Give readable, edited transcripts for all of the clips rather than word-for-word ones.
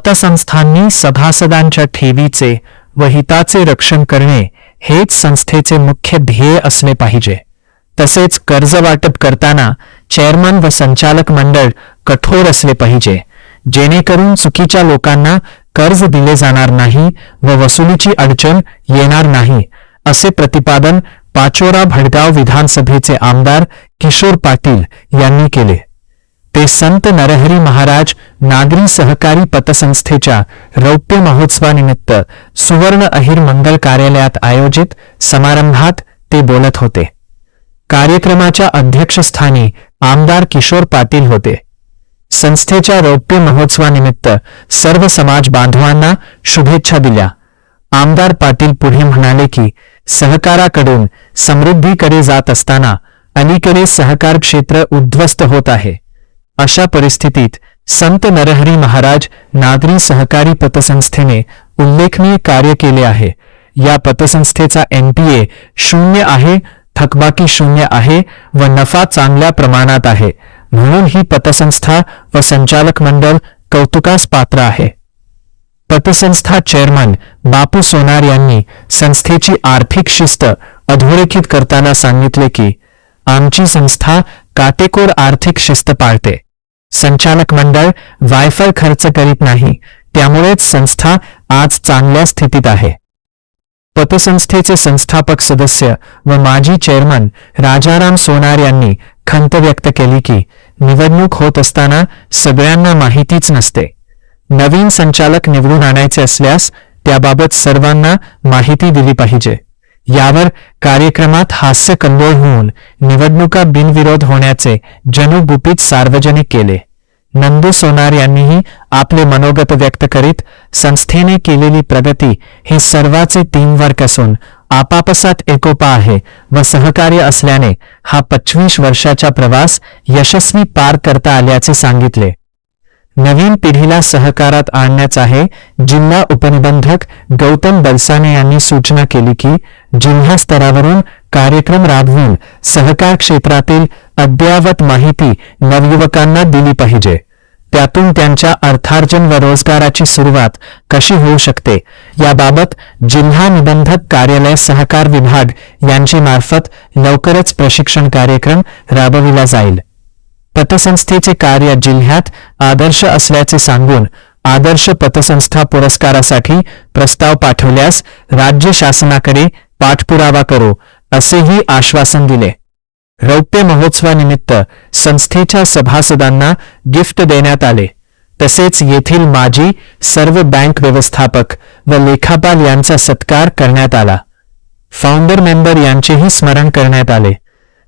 पतसंस्थांनी सभासदांच्या ठेवीचे व हिताचे रक्षण करणे हेच संस्थेचे मुख्य ध्येय असले पाहिजे. तसेच कर्ज वाटप करताना चेअरमन व संचालक मंडळ कठोर असले पाहिजे, जेणेकरून चुकीच्या लोकांना कर्ज दिले जाणार नाही व वसुलीची अडचण येणार नाही, असे प्रतिपादन पाचोरा भडगाव विधानसभेचे आमदार किशोर पाटील यांनी केले. ते संत नरहरी महाराज नागरी सहकारी पतसंस्थेच्या रौप्य महोत्सवानिमित्त सुवर्ण अहिर मंगल कार्यालयात आयोजित समारंभात ते बोलत होते. कार्यक्रमाच्या अध्यक्षस्थानी आमदार किशोर पाटील होते. संस्थेच्या रौप्य महोत्सवानिमित्त सर्व समाज बांधवांना शुभेच्छा दिल्या. आमदार पाटील पुढे म्हणाले की सहकाराकडून समृद्धीकडे जात असताना अलीकडे सहकार क्षेत्र उद्ध्वस्त होत आहे. अशा परिस्थितीत संत नरहरी महाराज नागरी सहकारी पतसंस्थेने उल्लेखनीय कार्य केले आहे. या पतसंस्थेचा NPA 0 आहे, थकबाकी 0 आहे व नफा चांगल्या प्रमाणात आहे. म्हणून ही पतसंस्था व संचालक मंडळ कौतुकास पात्र आहे. पतसंस्था चेअरमन बापू सोनार यांनी संस्थेची आर्थिक शिस्त अधोरेखित करताना सांगितले की आमची संस्था काटेकोर आर्थिक शिस्त पाळते. संचालक मंडळ वायफळ खर्च करीत नाही, त्यामुळेच संस्था आज चांगल्या स्थितीत आहे. पतसंस्थेचे संस्थापक सदस्य व माजी चेअरमन राजाराम सोनार यांनी खंत व्यक्त केली की निवडणूक होत असताना सगळ्यांना माहितीच नसते. नवीन संचालक निवडून आणायचे असल्यास त्याबाबत सर्वांना माहिती दिली पाहिजे. यावर कार्यक्रमात हास्य कंबोळ होऊन निवडणुका बिनविरोध होण्याचे जणू गुपित सार्वजनिक केले. नंदू सोनार यांनीही आपले मनोगत व्यक्त करीत संस्थेने केलेली प्रगती हे सर्वाचे टीमवर्क असून आपापसात एकोपा आहे व सहकार्य असल्याने हा 25 वर्षाचा प्रवास यशस्वी पार करता आल्याचे सांगितले. नवीन पिढीला सहकारात आणण्याच आहे. जिल्हा उपनिबंधक गौतम बलसाने यांनी सूचना केली की जिल्हा स्तरावरून कार्यक्रम राबवून सहकार क्षेत्रातील अद्ययावत माहिती नवयुवकांना दिली पाहिजे. त्यातून त्यांच्या अर्थार्जन व रोजगाराची सुरुवात कशी होऊ शकते याबाबत जिल्हा निबंधक कार्यालय सहकार विभाग यांची मार्फत लवकरच प्रशिक्षण कार्यक्रम राबविला जाईल. पतसंस्थेचे कार्य जिल्ह्यात आदर्श असल्याचे सांगून आदर्श पतसंस्था पुरस्कारासाठी प्रस्ताव पाठवल्यास राज्य शासनाकडे पाठपुरावा करू असेही आश्वासन दिले. रौप्य महोत्सवानिमित्त संस्थेच्या सभासदांना गिफ्ट देण्यात आले. तसेच येथील माजी सर्व बँक व्यवस्थापक व लेखापाल यांचा सत्कार करण्यात आला. फाउंडर मेंबर यांचेही स्मरण करण्यात आले.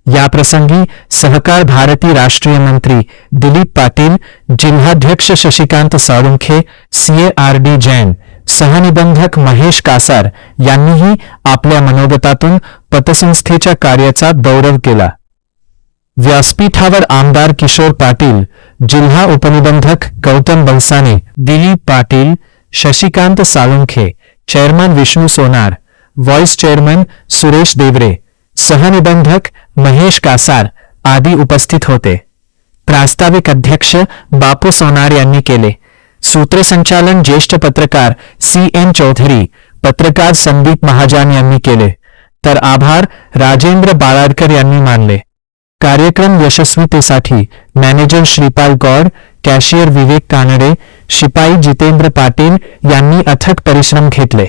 याप्रसंगी सहकार भारती राष्ट्रीय मंत्री दिलीप पाटील, जिल्हाध्यक्ष शशिकांत साळुंखे, CARD जैन, सहनिबंधक महेश कासार यांनीही आपल्या मनोगतातून पतसंस्थेच्या कार्याचा गौरव केला. व्यासपीठावर आमदार किशोर पाटील, जिल्हा उपनिबंधक गौतम बलसाने, दिलीप पाटील, शशिकांत साळुंखे, चेअरमन विष्णू सोनार, व्हाईस चेअरमन सुरेश देवरे, सहनिबंधक महेश कासार आदी उपस्थित होते. प्रास्ताविक अध्यक्ष बापू सोनार यांनी केले. सूत्रसंचालन ज्येष्ठ पत्रकार CN चौधरी, पत्रकार संदीप महाजन यांनी केले. तर आभार राजेंद्र बाळाडकर यांनी मानले. कार्यक्रम यशस्वीतेसाठी मॅनेजर श्रीपाल गौड, कॅशियर विवेक कानडे, शिपाई जितेंद्र पाटील यांनी अथक परिश्रम घेतले.